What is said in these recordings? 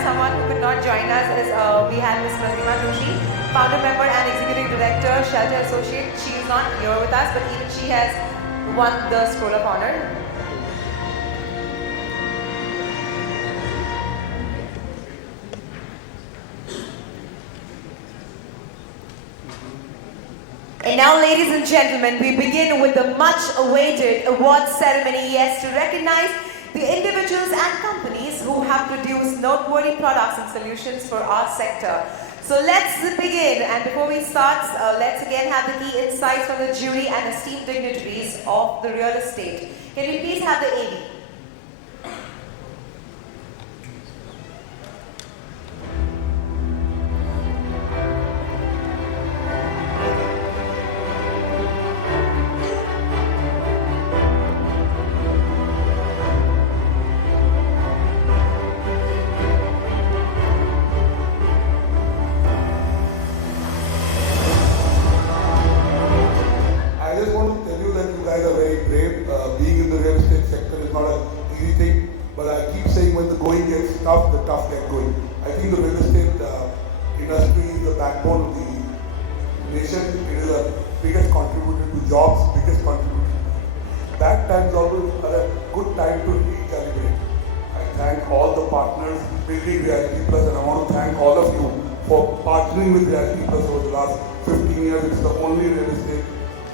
have someone who could not join us. We had Ms. Mazima Joshi, founder member and executive director, Shelter Associate. She is not here with us, but even she has won the Scroll of Honor. And now, ladies and gentlemen, we begin with the much-awaited awards ceremony. Yes, to recognize the individuals and companies who have produced noteworthy products and solutions for our sector. So let's begin. And before we start, let's again have the key insights from the jury and esteemed dignitaries of the real estate. Can we please have the AD? Tough, the tough get going. I think the real estate industry is the backbone of the nation. It is the biggest contributor to jobs, biggest contributor. Bad times always are a good time to recalibrate. I thank all the partners building Realty Plus, and I want to thank all of you for partnering with Realty Plus over the last 15 years. It's the only real estate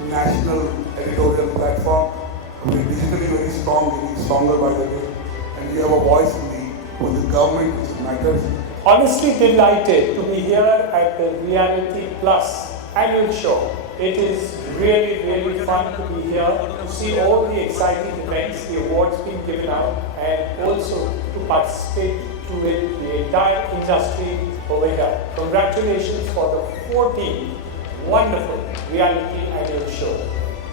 national editorial platform. We're digitally very strong, getting stronger by the day, and we have a voice in with the government, which matters. Honestly delighted to be here at the Realty Plus annual show. It is really fun to be here to see all the exciting events, the awards being given out, and also to participate to it, the entire industry over here. Congratulations for the 14th wonderful Realty annual show.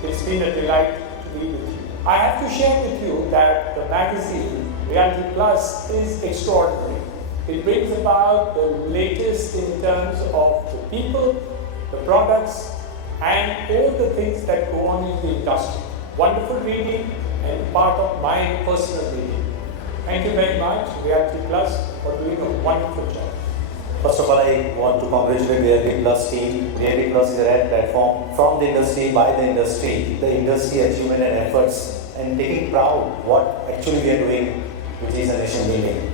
It's been a delight to be with you. I have to share with you that the magazine Realty Plus is extraordinary. It brings about the latest in terms of the people, the products, and all the things that go on in the industry. Wonderful reading and part of my personal reading. Thank you very much, Realty Plus, for doing a wonderful job. First of all, I want to congratulate Realty Plus team. Realty Plus is a rare platform from the industry, by the industry achievement and efforts, and taking proud what actually we are doing, which is a nation building.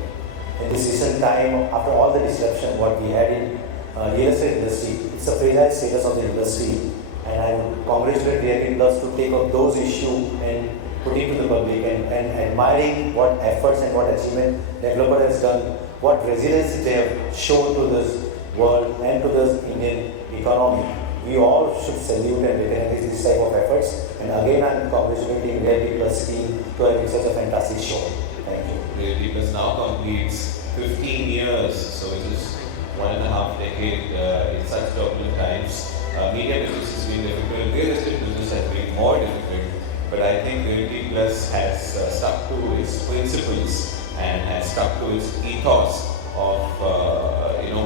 In this recent time, after all the disruption what we had in real estate industry, it's a fragile status of the industry, and I would congratulate Realty Plus to take up those issues and put it to the public, and admiring what efforts and what achievement developer has done, what resilience they have shown to this world and to the Indian economy. We all should salute and recognize this type of efforts, and again I am congratulating Realty Plus team to having such a fantastic show. Thank you. Realty Plus now completes 15 years, so it is 1.5 decades in such turbulent times. Media business has been difficult, real estate business has been more difficult, but I think Realty Plus has stuck to its principles and has stuck to its ethos of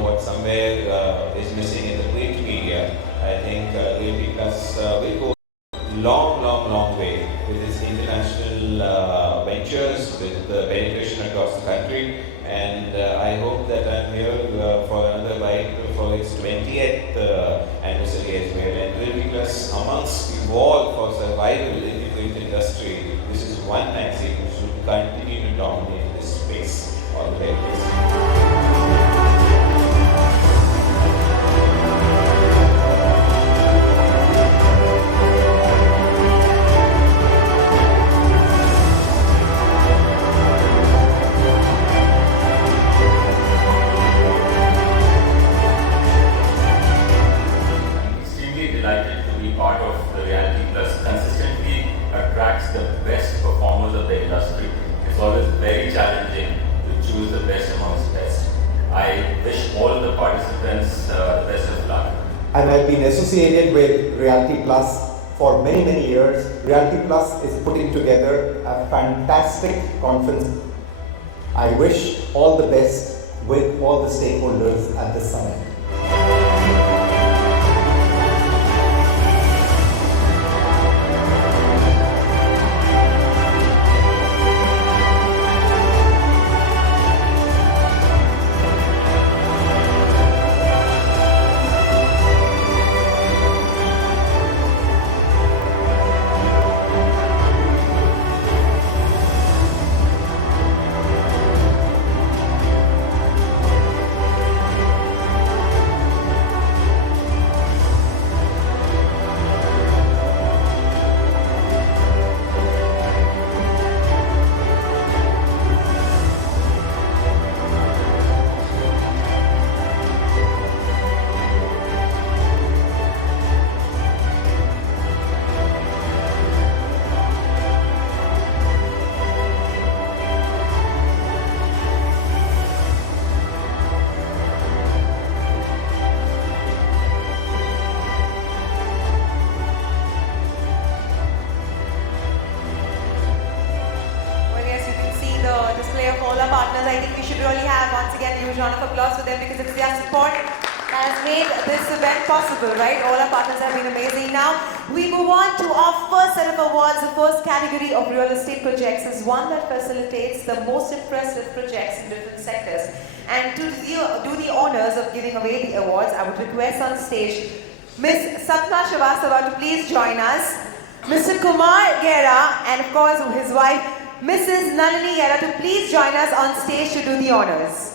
what somewhere is missing in the print media. I think Realty Plus will go long way with its international ventures, with the penetration across the country, and I hope that I'm here for another bite for its 20th anniversary as well. And Realty Plus, amongst the wall for survival in the print industry, this is one magazine which should continue to dominate this space. All the very best. And I've been associated with Realty Plus for many years. Realty Plus is putting together a fantastic conference. I wish all the best with all the stakeholders at this summit. once again, huge round of applause for them because it's their support has made this event possible, right? All our partners have been amazing. Now, we move on to our first set of awards. The first category of real estate projects is one that facilitates the most impressive projects in different sectors. And to do the honors of giving away the awards, I would request on stage Ms. Sapna Srivastava to please join us, Mr. Kumar Gera, and of course his wife, Mrs. Nalini Gera, to please join us on stage to do the honors.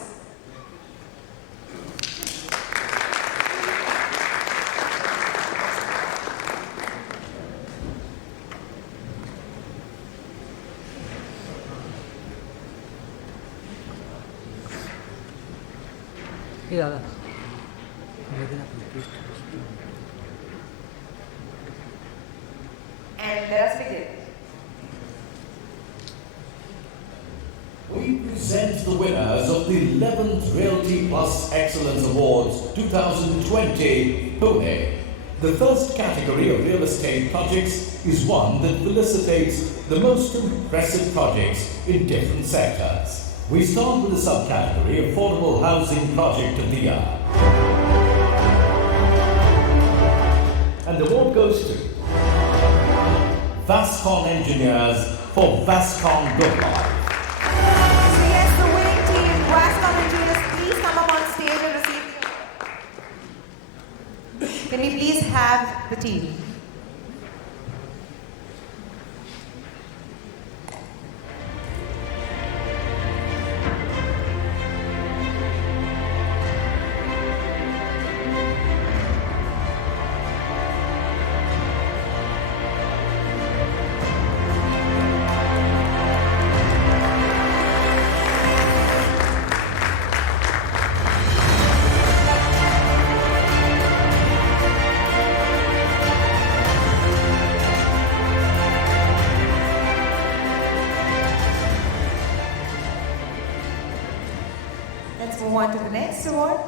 And let us begin. We present the winners of the 11th Realty Plus Excellence Awards 2020 Pune. The first category of real estate projects is one that felicitates the most impressive projects in different sectors. We start with the subcategory Affordable Housing Project of the Year. And the award goes to Vascon Engineers for Vascon Good Life. So yes, the winning team, Vascon Engineers, please come up on stage and receive. Can we please have the team? Let's move on to the next award.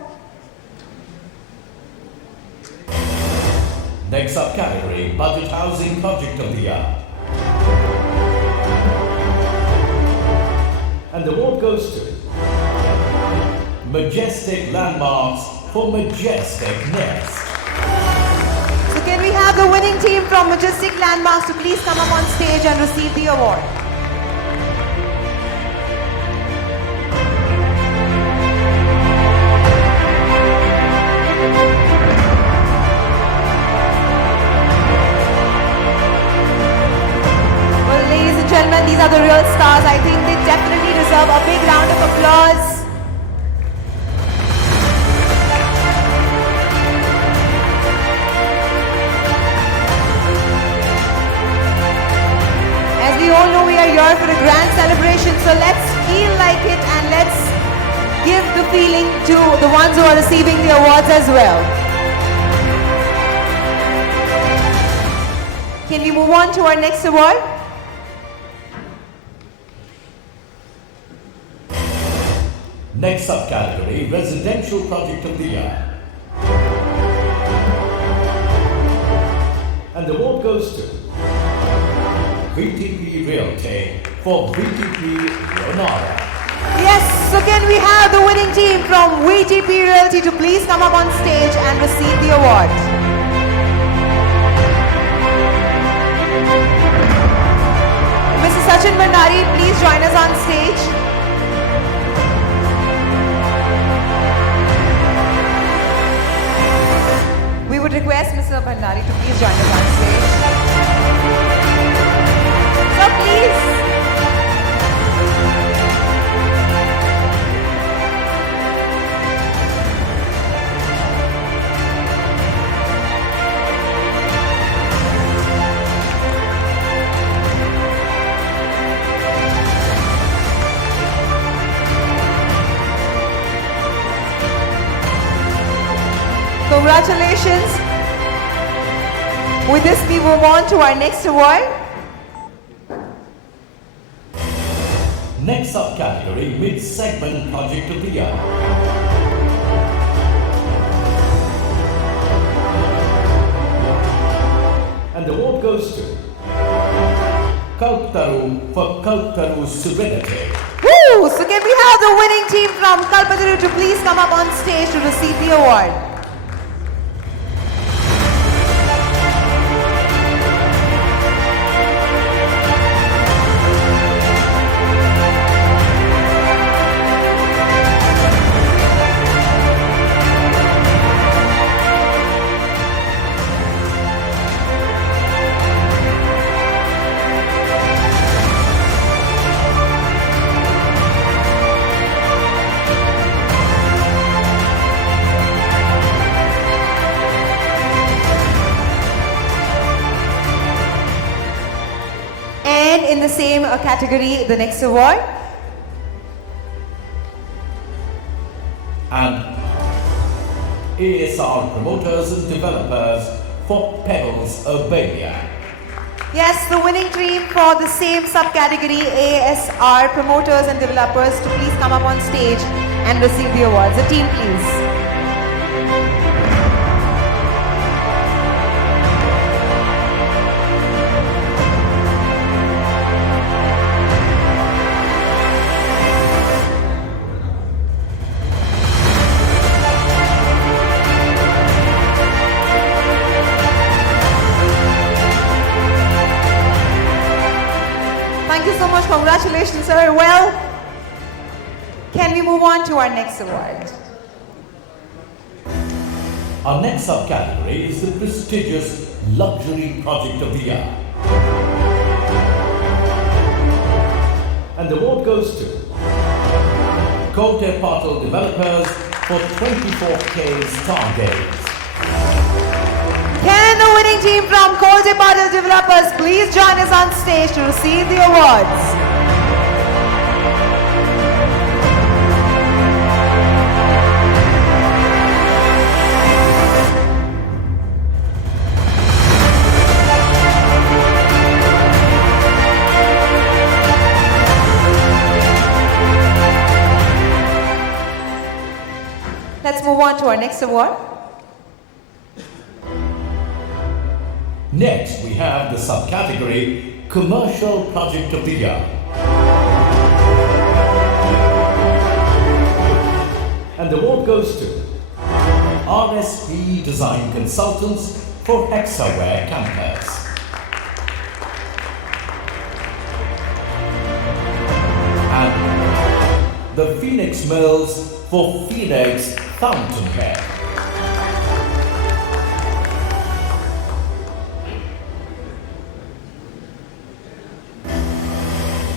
Next subcategory, Budget Housing Project of the Year. And the award goes to Majestic Landmarks for Majestic Nest. So can we have the winning team from Majestic Landmarks to please come up on stage and receive the award? Well, ladies and gentlemen, these are the real stars. I think they definitely deserve a big round of applause. As we all know, we are here for a grand celebration, so let's feel like it and let's give the feeling to the ones who are receiving the awards as well. Can we move on to our next award? Next subcategory, Residential Project of the Year. And the award goes to VTP Realty for VTP Leonardo. Yes, so can we have the winning team from VTP Realty to please come up on stage and receive the award? Mrs. Sachin Bhandari, please join us on stage. We would request Mr. Bhandari to please join us on stage. So please. Congratulations. With this, we move on to our next award. Next subcategory, Mid-Segment Project of the Year. And the award goes to Kalptaru for Kalptaru Serenity. Woo! So can we have the winning team from Kalpataru to please come up on stage to receive the award. And in the same category, the next award. And ASR promoters and developers for Pebbles Urbania. Yes, the winning team for the same subcategory, ASR promoters and developers, to please come up on stage and receive the awards. The team, please. Thank you so much. Congratulations, sir. Well, can we move on to our next award? Our next subcategory is the prestigious Luxury Project of the Year. And the award goes to Kote Patel Developers for 24K Stargaze. Can the winning team from Kote Patel Developers please join us on stage to receive the awards? Let's move on to our next award. Next, we have the subcategory Commercial Project of the Year. And the award goes to RSP Design Consultants for Hexaware Campus. And the Phoenix Mills for Phoenix Fountainhead.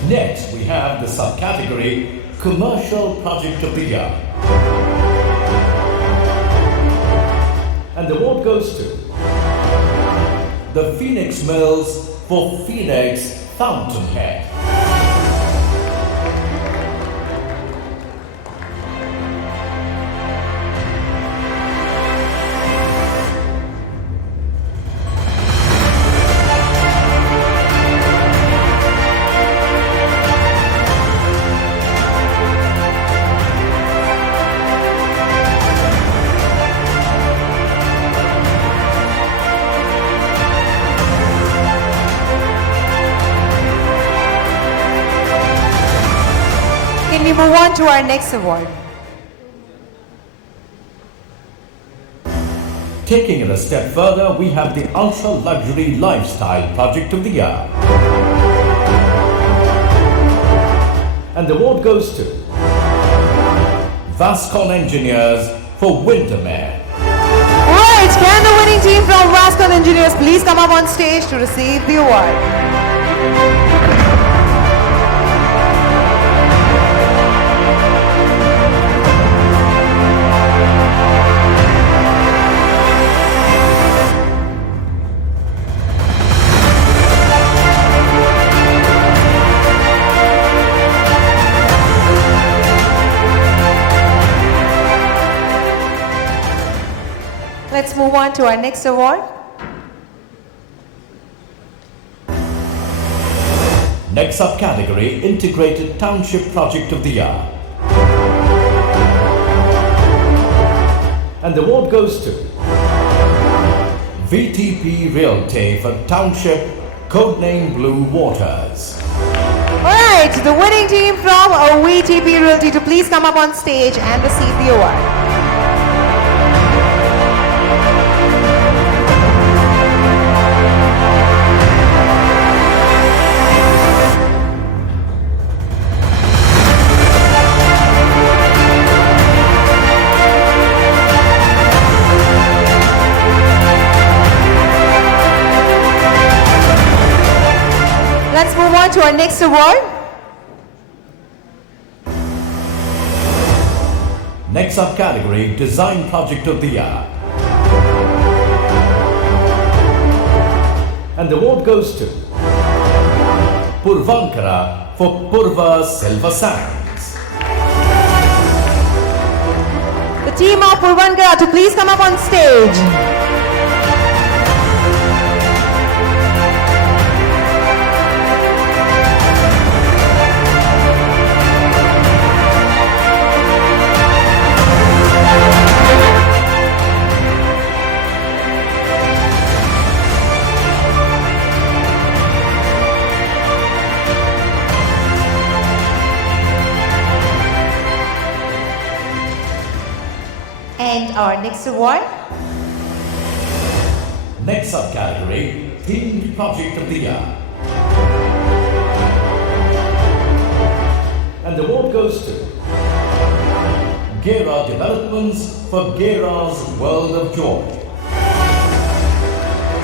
Next, we have the subcategory Commercial Project of the Year. And the award goes to the Phoenix Mills for Phoenix Fountainhead. Can we move on to our next award? Taking it a step further, we have the Ultra Luxury Lifestyle Project of the Year. And the award goes to Vascon Engineers for Wintermere. Alright, can the winning team from Vascon Engineers please come up on stage to receive the award? Let's move on to our next award. Next subcategory, Integrated Township Project of the Year. And the award goes to VTP Realty for Township, codename Blue Waters. Alright, right, the winning team from VTP Realty to please come up on stage and receive the award. Let's move on to our next award. Next subcategory, Design Project of the Year. And the award goes to Purvankara for Purva Silver Sands. The team of Purvankara to please come up on stage. And our next award. Next subcategory, Themed Project of the Year. And the award goes to Gera Developments for Gera's World of Joy.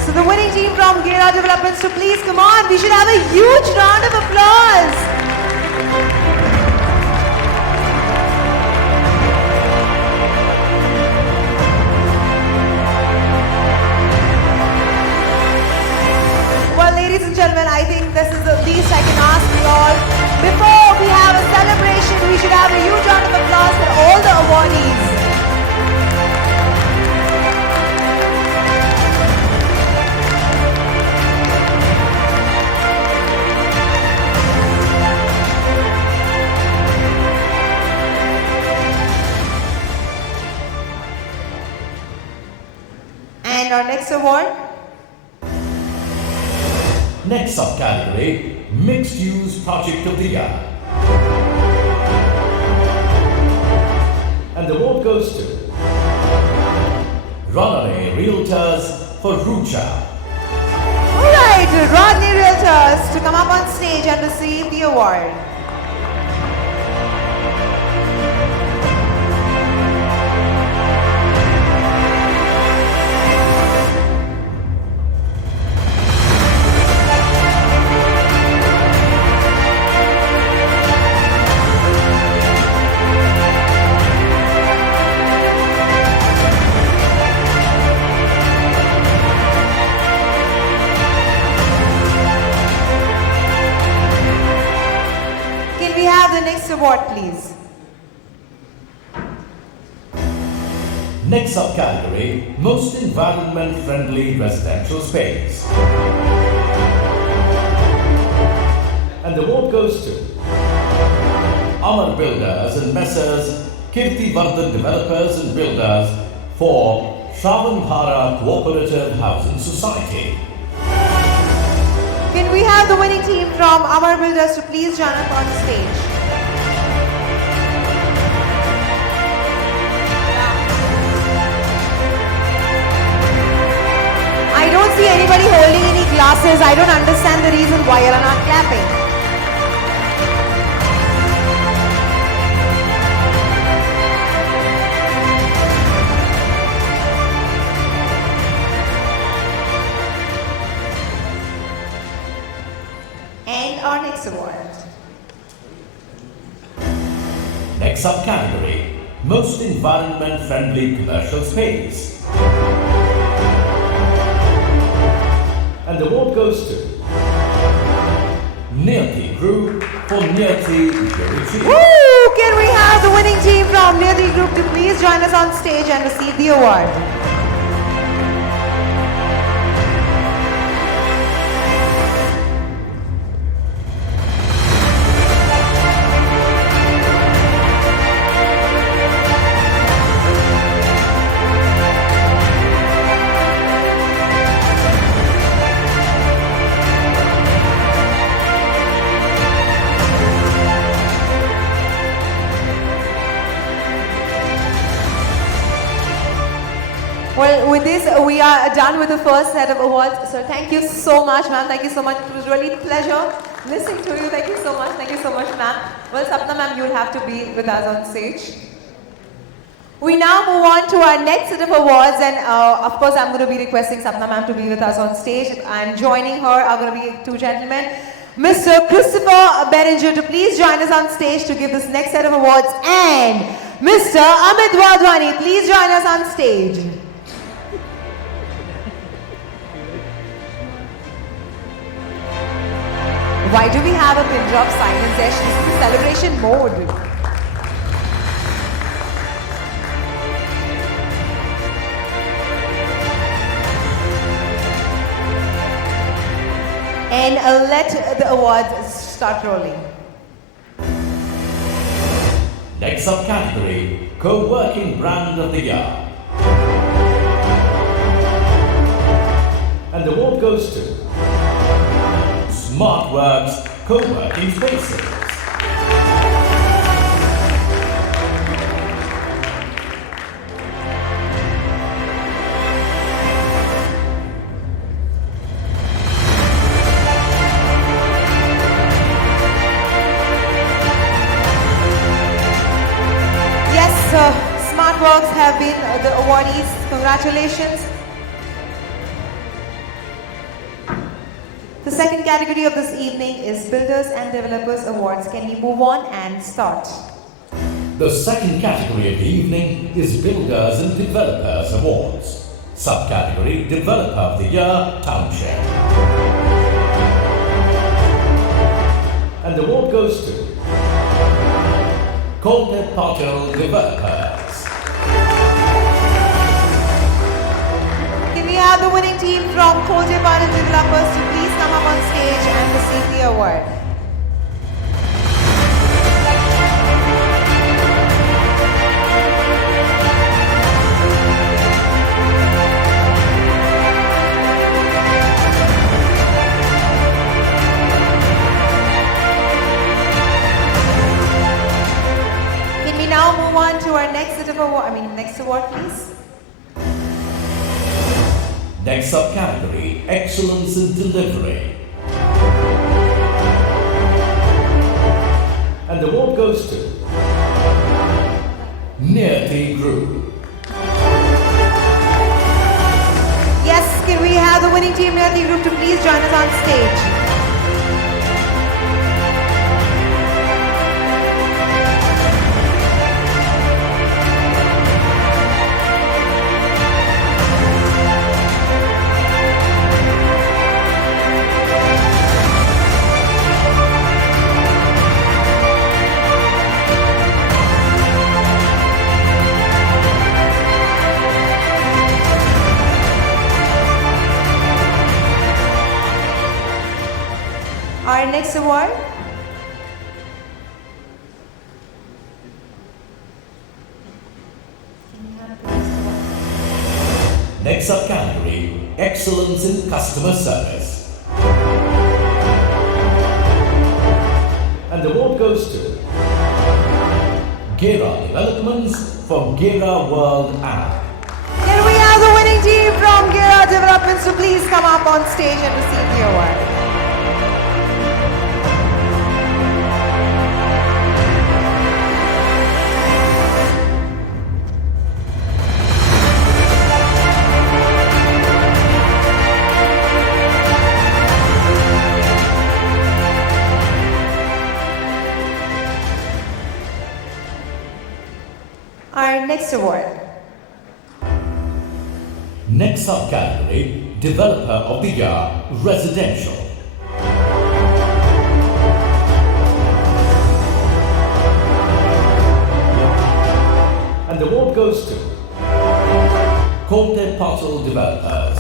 So the winning team from Gera Developments to please come on. We should have a huge round of applause. Ladies and gentlemen, I think this is the least I can ask you all. Before we have a celebration, we should have a huge round of applause for all the awardees. And our next award. Next subcategory, Mixed Use Project of the Year. And the award goes to Runaway Realtors for Rucha. Alright, Rodney Realtors to come up on stage and receive the award. Award, please. Next subcategory, Most Environment-Friendly Residential Space. And the award goes to Amar Builders and Messrs. Kirti Vardhan Developers and Builders for Shravandhara Cooperative Housing Society. Can we have the winning team from Amar Builders to please join up on stage? I don't see anybody holding any glasses. I don't understand the reason why you're not clapping. And our next award. Next subcategory, Most Environment-Friendly Commercial Space. And the award goes to Realty Group for Realty Realty. Woo! Can we have the winning team from Realty Group to please join us on stage and receive the award? Well, with this, we are done with the first set of awards. So thank you so much, ma'am. Thank you so much. It was really a pleasure listening to you. Thank you so much. Thank you so much, ma'am. Well, Sapna ma'am, you'll have to be with us on stage. We now move on to our next set of awards, and of course, I'm going to be requesting Sapna ma'am to be with us on stage. And joining her are going to be two gentlemen. Mr. Christopher Berenger to please join us on stage to give this next set of awards, and Mr. Amit Wadhwani, please join us on stage. Why do we have a pin drop silence there? She's in celebration mode. And let the awards start rolling. Next subcategory, Co-working Brand of the Year. And the award goes to SmartWorks Co-working Spaces. SmartWorks have been the awardees. Congratulations. The second category of this evening is Builders and Developers Awards. Can we move on and start? The second category of the evening is Builders and Developers Awards. Subcategory Developer of the Year, Township. And the award goes to Kolte Patel Developers. Can we have the winning team from Kolte Patel Developers to please come up on stage and receive the award? Now move on to our next set of award. Next award, please. Next subcategory, Excellence in Delivery. And the award goes to Realty Group. Yes, can we have the winning team Realty Group to please join us on stage? Our next award. Next subcategory, Excellence in Customer Service. And the award goes to Gira Developments for Gira World app. Can we have the winning team from Gira Developments to please come up on stage and receive the award? Our next award. Next subcategory, Developer of the Year, Residential. And the award goes to Kolte Patel Developers.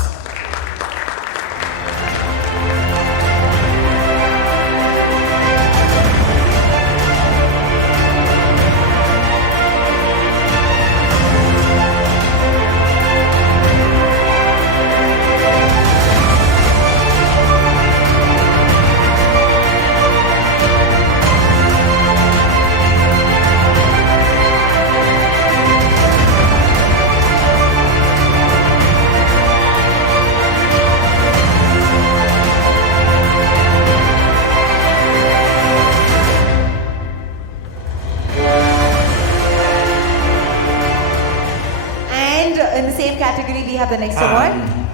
category, we have the next award. And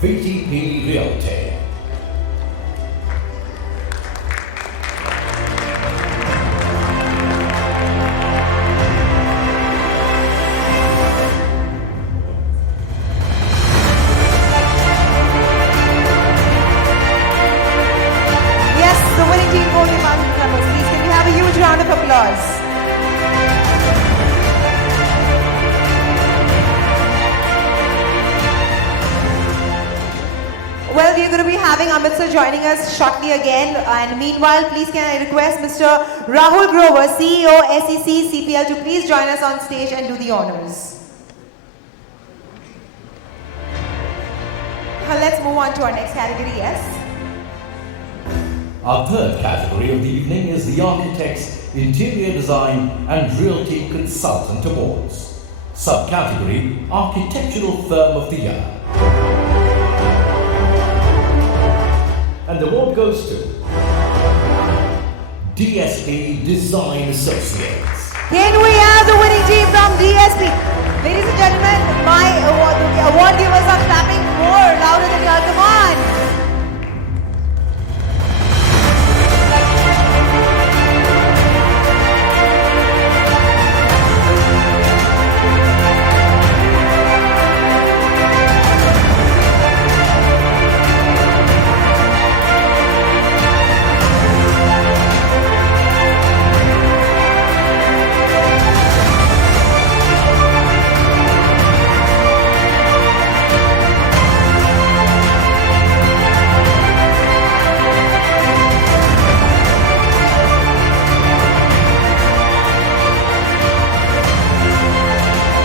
VTP Realty. Yes, the winning team for the Mountain Climbers. Please, can we have a huge round of applause? Well, we're going to be having Amit sir joining us shortly again. And meanwhile, please can I request Mr. Rahul Grover, CEO, SEC, CPL, to please join us on stage and do the honors. Let's move on to our next category, yes. Our third category of the evening is the Architects, Interior Design and Realty Consultant Awards. Subcategory, Architectural Firm of the Year. And the award goes to DSP Design Associates. Can we have the winning team from DSP? Ladies and gentlemen, the award givers are clapping more louder than y'all. Come on.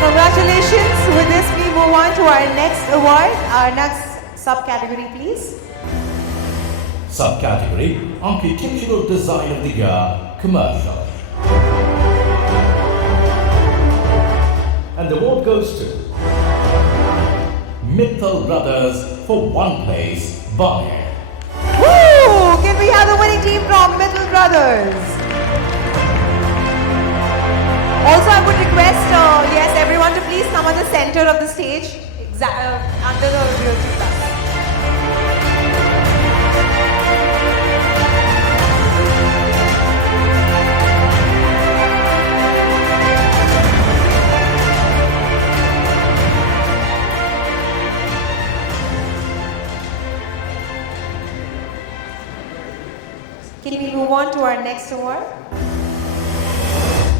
Congratulations. With this, we move on to our next award. Our next subcategory, please. Subcategory, Architectural Design of the Year, Commercial. And the award goes to Mittal Brothers for One Place, Barnet. Woo! Can we have the winning team from Mittal Brothers? Also, I would request, yes, everyone to please come on the center of the stage, under the Realty Plus. Can we move on to our next award?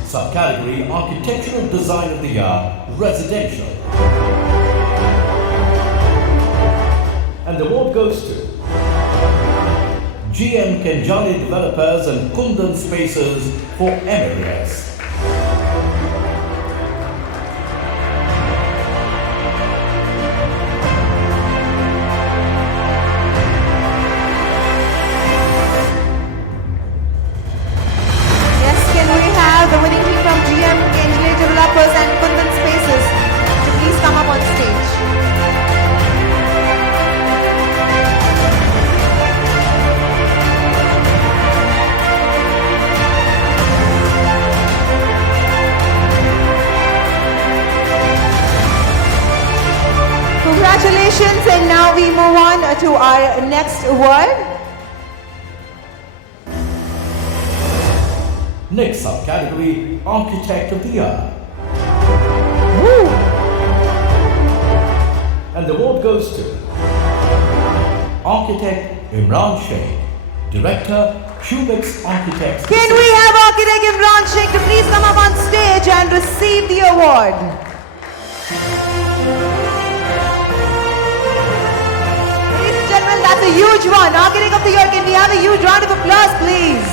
Subcategory, Architectural Design of the Year, Residential. And the award goes to GM Kenjali Developers and Kundan Spaces for Emirates. The winning team from GM Kenjali Developers and Kundan Spaces to please come up on stage. Congratulations, and now we move on to our next award. Next subcategory, Architect of the Year. Woo! And the award goes to Architect Imran Sheikh, Director, Cubex Architects. Can we have Architect Imran Sheikh to please come up on stage and receive the award? Ladies and gentlemen, that's a huge one. Architect of the Year, can we have a huge round of applause, please?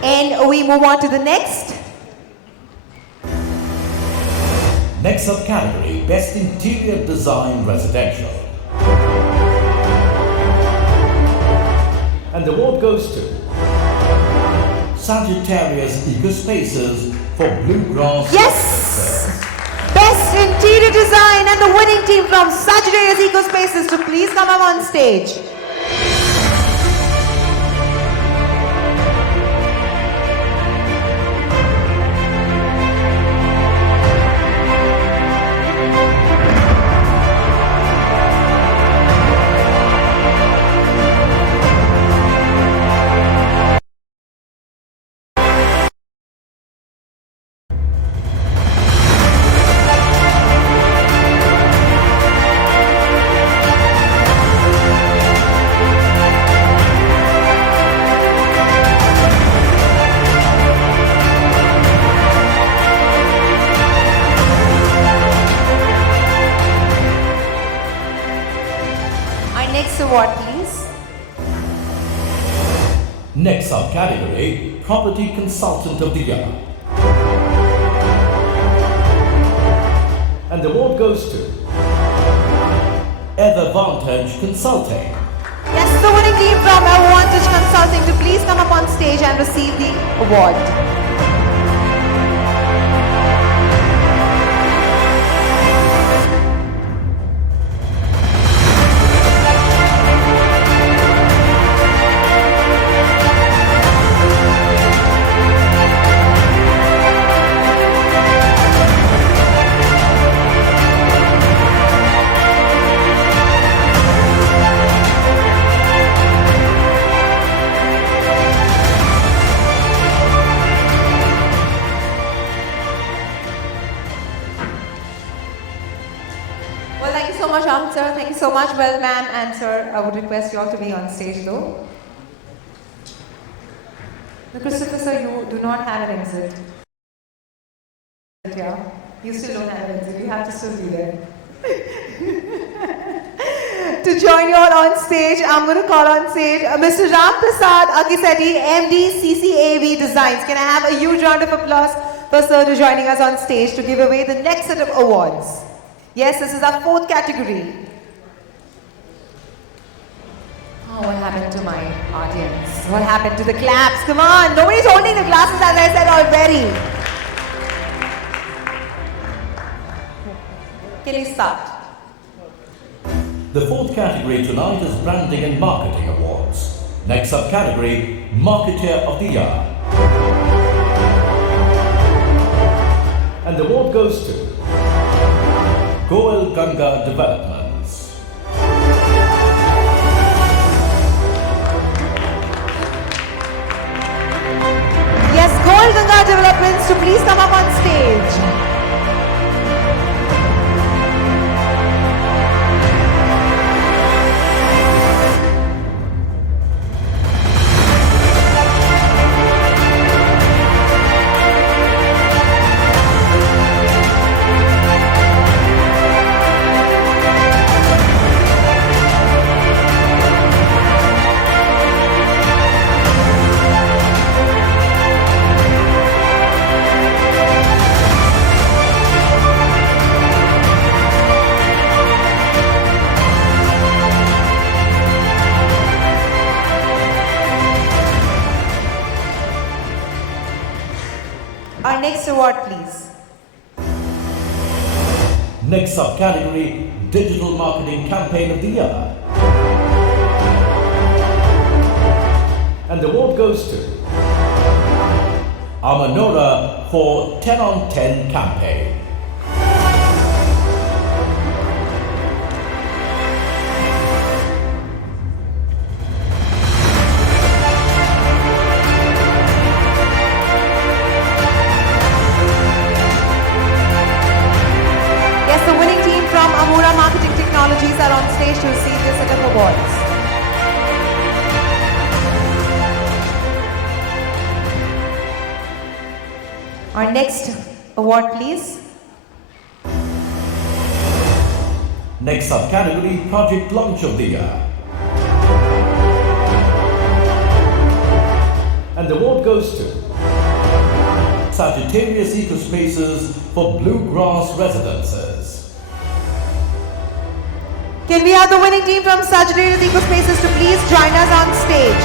And we move on to the next. Next subcategory, Best Interior Design Residential. And the award goes to Sagittarius Ecospaces for Bluegrass. Yes! Best Interior Design and the winning team from Sagittarius Ecospaces to please come up on stage. Our next award, please. Next subcategory, Property Consultant of the Year. And the award goes to Advantage Consulting. Yes, the winning team from Advantage Consulting to please come up on stage and receive the award. Well, thank you so much, sir. Thank you so much. Well, ma'am and sir, I would request you all to be on stage though. No, Christopher, sir, you do not have an exit. Yeah, you still don't have an exit. You have to still be there. To join you all on stage, I'm going to call on stage Mr. Ram Prasad Akisetti, MD CCAV Designs. Can I have a huge round of applause for sir to joining us on stage to give away the next set of awards? Yes, this is our fourth category. Oh, what happened to my audience? What happened to the claps? Come on, nobody's holding the glasses as I said already. Can you start? The fourth category tonight is Branding and Marketing Awards. Next subcategory, Marketeer of the Year. And the award goes to Goel Ganga Developments. Yes, Gold Ganga Developments to please come up on stage. Our next award, please. Next subcategory, Digital Marketing Campaign of the Year. And the award goes to Amanora for 10 on 10 campaign. Yes, the winning team from Amura Marketing Technologies are on stage to receive this set of awards. Our next award, please. Next subcategory, Project Launch of the Year. And the award goes to Sagittarius Ecospaces for Bluegrass Residences. Can we have the winning team from Sagittarius Ecospaces to please join us on stage?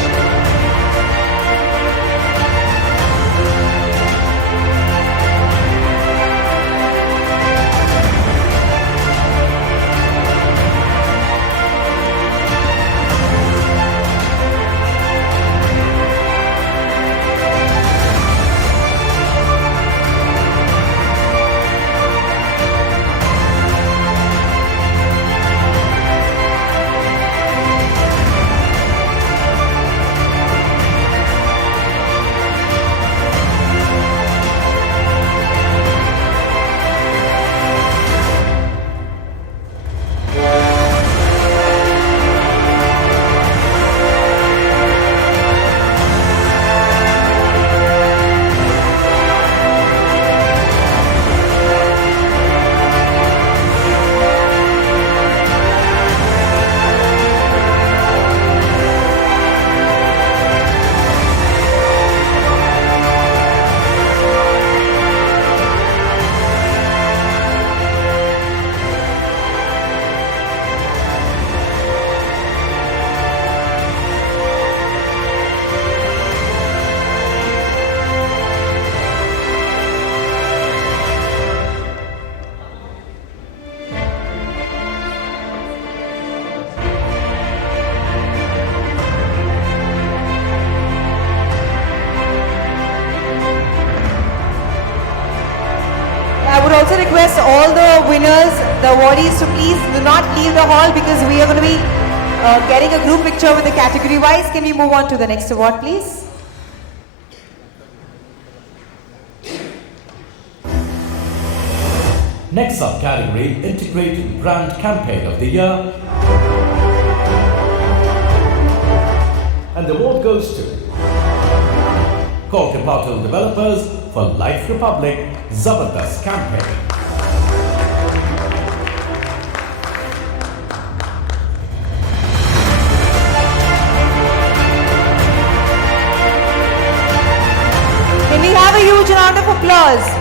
request all the winners, the awardees, to please do not leave the hall because we are going to be getting a group picture with the category wise. Can we move on to the next award, please? Next subcategory, Integrated Brand Campaign of the Year. And the award goes to Kolkata Developers for Life Republic Zabardast Campaign. Can we have a huge round of applause?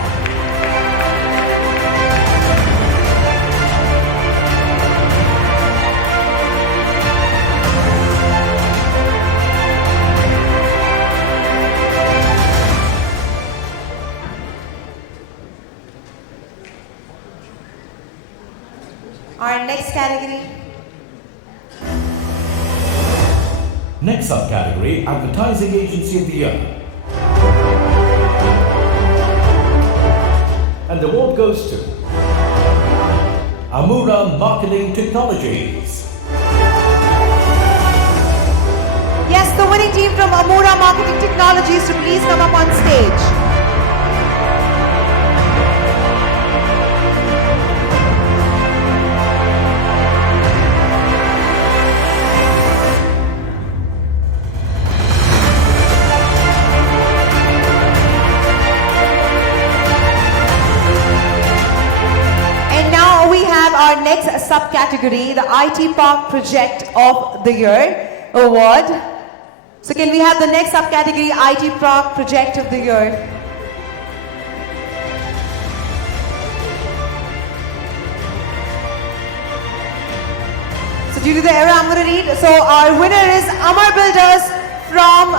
Our next category. Next subcategory, Advertising Agency of the Year. And the award goes to Amura Marketing Technologies. Yes, the winning team from Amura Marketing Technologies to please come up on stage. Our next subcategory, the IT Park Project of the Year award. So can we have the next subcategory, IT Park Project of the Year? So due to the error, I'm going to read. So our winner is Amar Builders from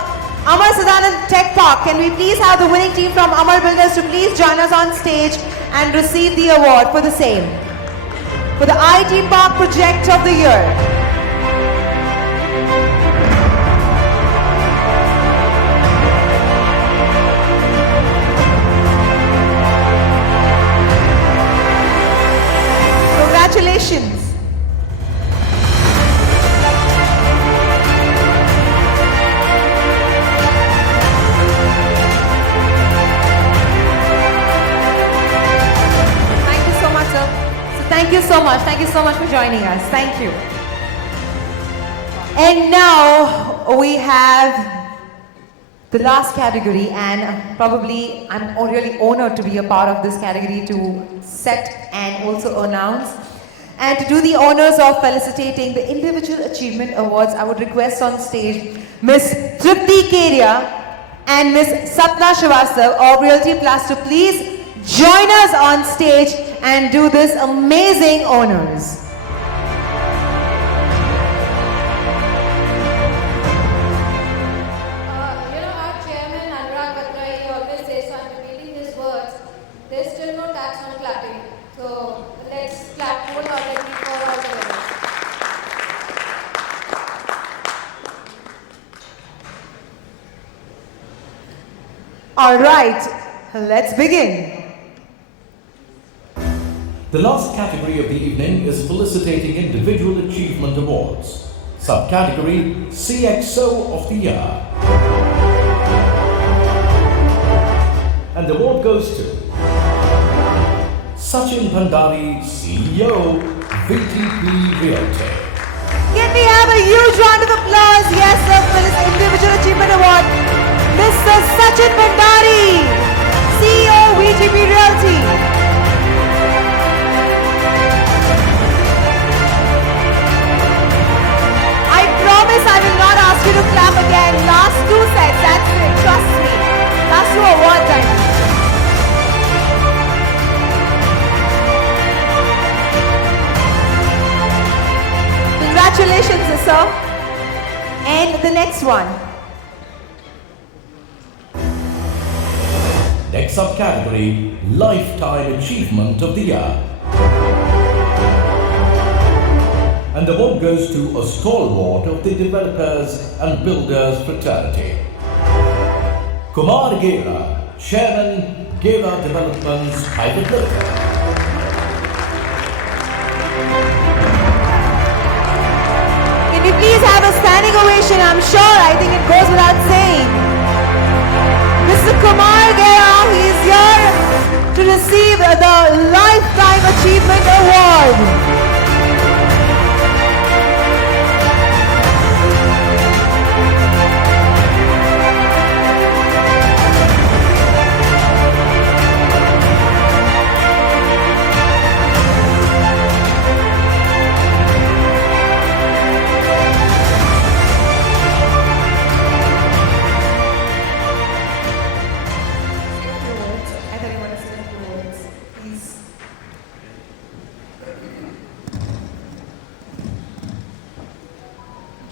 Amar Sadanand Tech Park. Can we please have the winning team from Amar Builders to please join us on stage and receive the award for the same? For the IT Park Project of the Year. Congratulations. Thank you so much, sir. Thank you so much. Thank you so much for joining us. Thank you. And now we have the last category, and probably I'm really honored to be a part of this category to set and also announce. And to do the honors of felicitating the Individual Achievement Awards, I would request on stage Miss Tripti Keria and Miss Sapna Srivastav of Realty Plus to please join us on stage and do this amazing honors. Our chairman Anurag Batra, he always says, so I'm repeating his words, there's still no tax on clapping. So let's clap wholeheartedly for all the winners. All right, let's begin. The last category of the evening is Felicitating Individual Achievement Awards. Subcategory CXO of the Year. And the award goes to Sachin Bhandari, CEO, VTP Realty. Can we have a huge round of applause? Yes, sir, for this Individual Achievement Award, Mr. Sachin Bhandari, CEO, VTP Realty. I will not ask you to clap again. Last two sets, that's it. Trust me. Last two awards, I mean. Congratulations, sir. And the next one. Next subcategory, Lifetime Achievement of the Year. And the award goes to a stalwart of the developers and builders fraternity. Kumar Gera, Chairman, Gera Developments Private Limited. please have a standing ovation. I'm sure, I think it goes without saying. Mr. Kumar Gera, he is here to receive the Lifetime Achievement Award. I thought you wanted to say a few words. Please.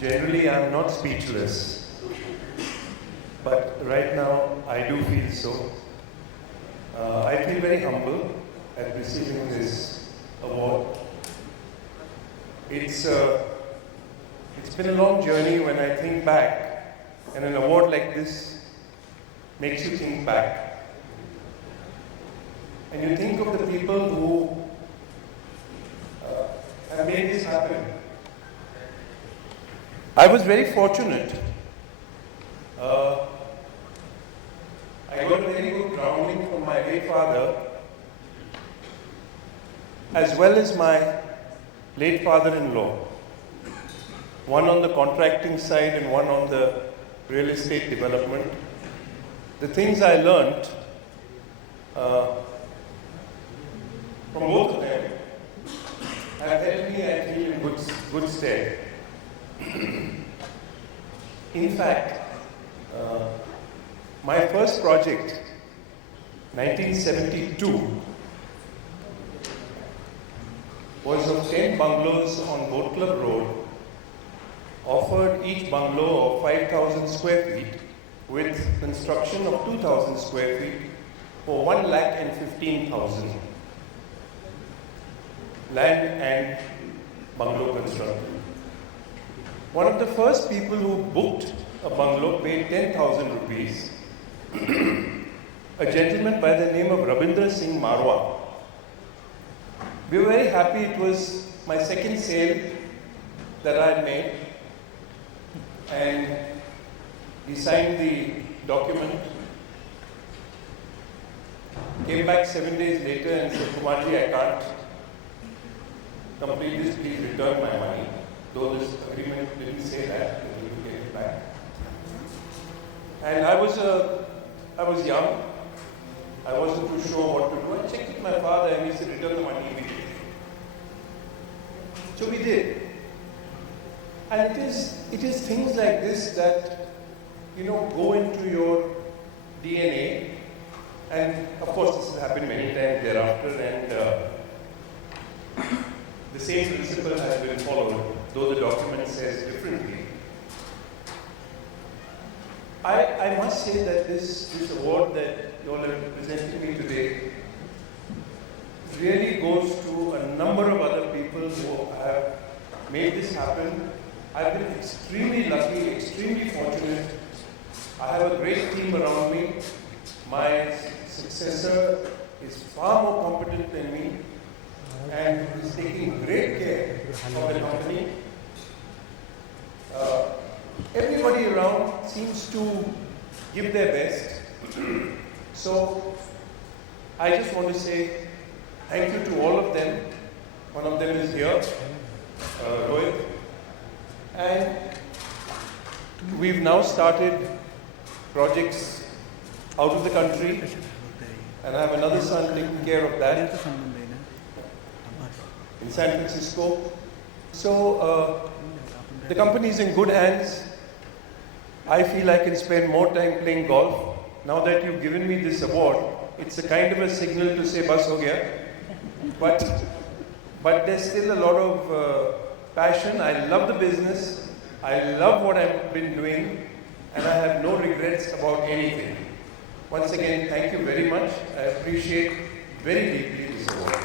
Generally, I'm not speechless, but right now I do feel so. I feel very humble at receiving this award. It's been a long journey when I think back, and an award like this makes you think back. And you think of the people who have made this happen. I was very fortunate. I got a very good grounding from my late father, as well as my late father-in-law. One on the contracting side and one on the real estate development. The things I learned from both of them have helped me, I feel, in good stead. In fact, my first project, 1972, was of 10 bungalows on Boat Club Road, offered each bungalow of 5,000 square feet with construction of 2,000 square feet for 1,15,000. Land and bungalow construction. One of the first people who booked a bungalow paid 10,000 rupees. A gentleman by the name of Rabindra Singh Marwa. We were very happy. It was my second sale that I had made. And he signed the document. Came back 7 days later and said, Kumarji, I can't complete this, please return my money. Though this agreement didn't say that, we will get it back. And I was young. I wasn't too sure what to do. I checked with my father and he said, return the money immediately. So we did. And it is things like this that, go into your DNA. And of course, this has happened many times thereafter, and the same principle has been followed, though the document says differently. I must say that this award that you all have presented me today really goes to a number of other people who have made this happen. I've been extremely lucky, extremely fortunate. I have a great team around me. My successor is far more competent than me and is taking great care of the company. Everybody around seems to give their best. So I just want to say thank you to all of them. One of them is here, Rohit. And we've now started projects out of the country, and I have another son taking care of that in San Francisco. So the company is in good hands. I feel I can spend more time playing golf. Now that you've given me this award, it's a kind of a signal to say bas ho gaya. But there's still a lot of passion. I love the business. I love what I've been doing, and I have no regrets about anything. Once again, thank you very much. I appreciate very deeply this award.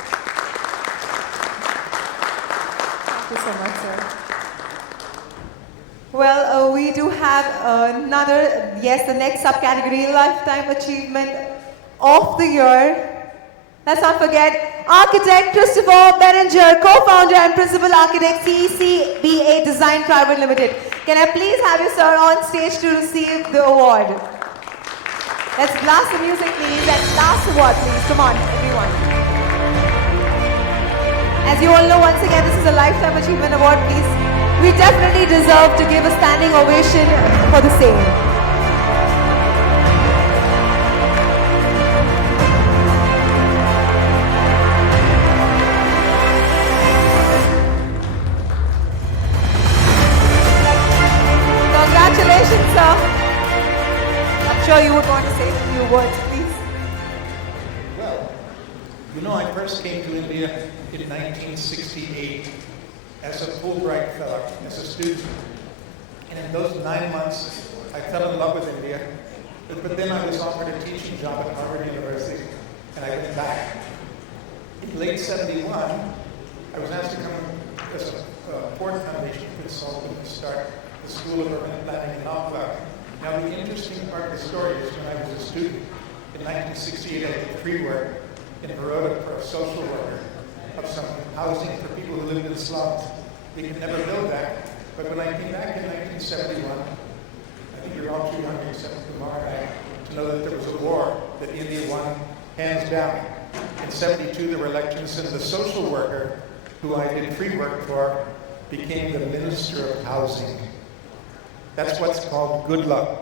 Thank you so much, sir. Well, we do have the next subcategory, Lifetime Achievement of the Year. Let's not forget architect Christopher Berenger, co-founder and principal architect CCBA Design Private Limited. Can I please have you, sir, on stage to receive the award? Let's blast the music, please, and last award, please. Come on, everyone. As you all know, once again, this is a Lifetime Achievement Award, please. We definitely deserve to give a standing ovation for the same. Congratulations, sir. I'm sure you would want to say a few words, please. Well, you know, I first came to India in 1968 as a Fulbright fellow, as a student. And in those 9 months, I fell in love with India. But then I was offered a teaching job at Harvard University, and I went back. In late 71, I was asked to come as a Ford Foundation consultant to start the School of Urban Planning in Oakland. Now, the interesting part of the story is when I was a student, in 1968, I did free work in Baroda for a social worker of some housing for people who lived in slums. We could never build that, but when I came back in 1971, I think you're all too young except for Mara to know that there was a war that India won hands down. In 72, there were elections, and the social worker who I did free work for became the Minister of Housing. That's what's called good luck.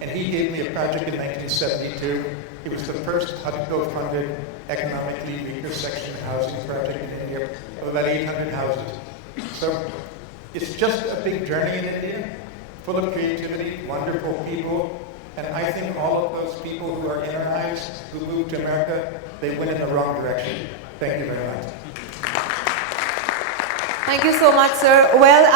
And he gave me a project in 1972. It was the first HUDCO-funded, economically weaker section housing project in India of about 800 houses. So it's just a big journey in India, full of creativity, wonderful people, and I think all of those people who are immigrants, who moved to America, they went in the wrong direction. Thank you very much. Thank you so much, sir. Well,